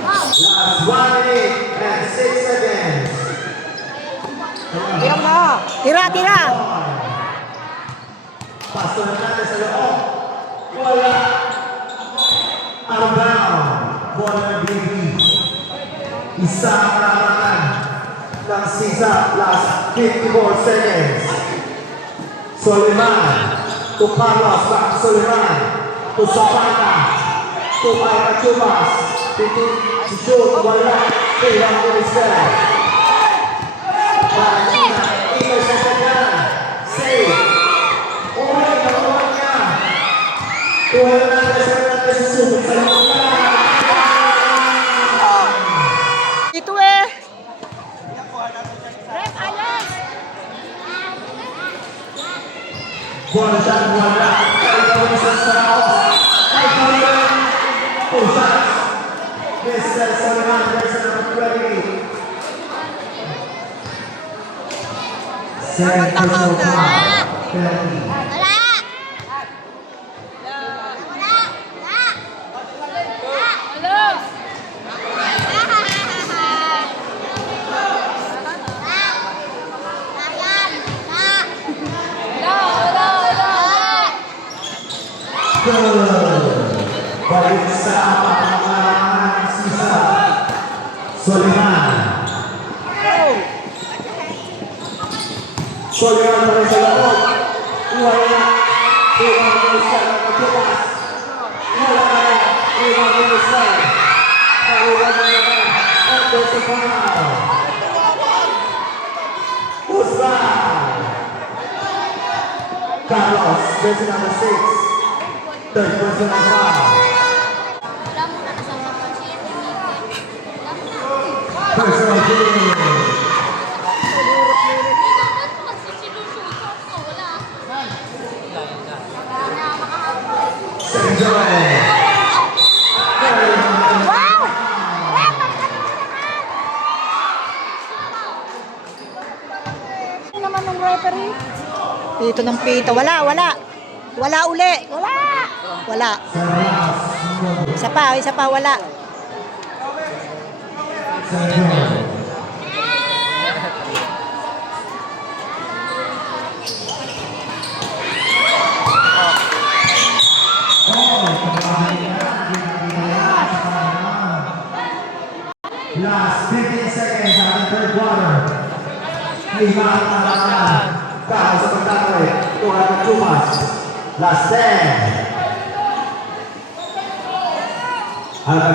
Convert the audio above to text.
Last 1 minute and 6 seconds. Tira mo. Tira. Pasok natin sa loob. Wala. Out of bound. Bola ng BB. Isa ang larangan ng sisa. Last 54 seconds. Soliman. To Carlos. Back to Soliman. To Zapata. To Mike Chubas. Si Jude. Wala. Kailang ko Mister. Pagkina. Ikay sa kanya. Save. Ulit na naman niya. Tuhan natin sa natin susubok sa mga. Ito eh. Bola shot wala. Kaya gawin sa Strauss. Ay gawin. Pusat. Mr. Soliman. There's a number 20. Second personal foul. Penalty. Balik sa pangalaman sisa Soliman. Soliman pa rin sa loob. Wala. Iwan mo siya ng magbukas. Wala ka rin. Iwan mo siya. Iwan mo siya. Under sa foul. Usman. Carlos, jersey number 6. Third personal foul. Personal foul. Second drive. Wow! Naman ng referee. Pito ng pito. Wala uli. Wala. Isa pa, wala. Second drive. Last 15 seconds of the third quarter. Lima ang larangan. Kao sa pagtatoy. Tuhan ng Chumas. Last 10.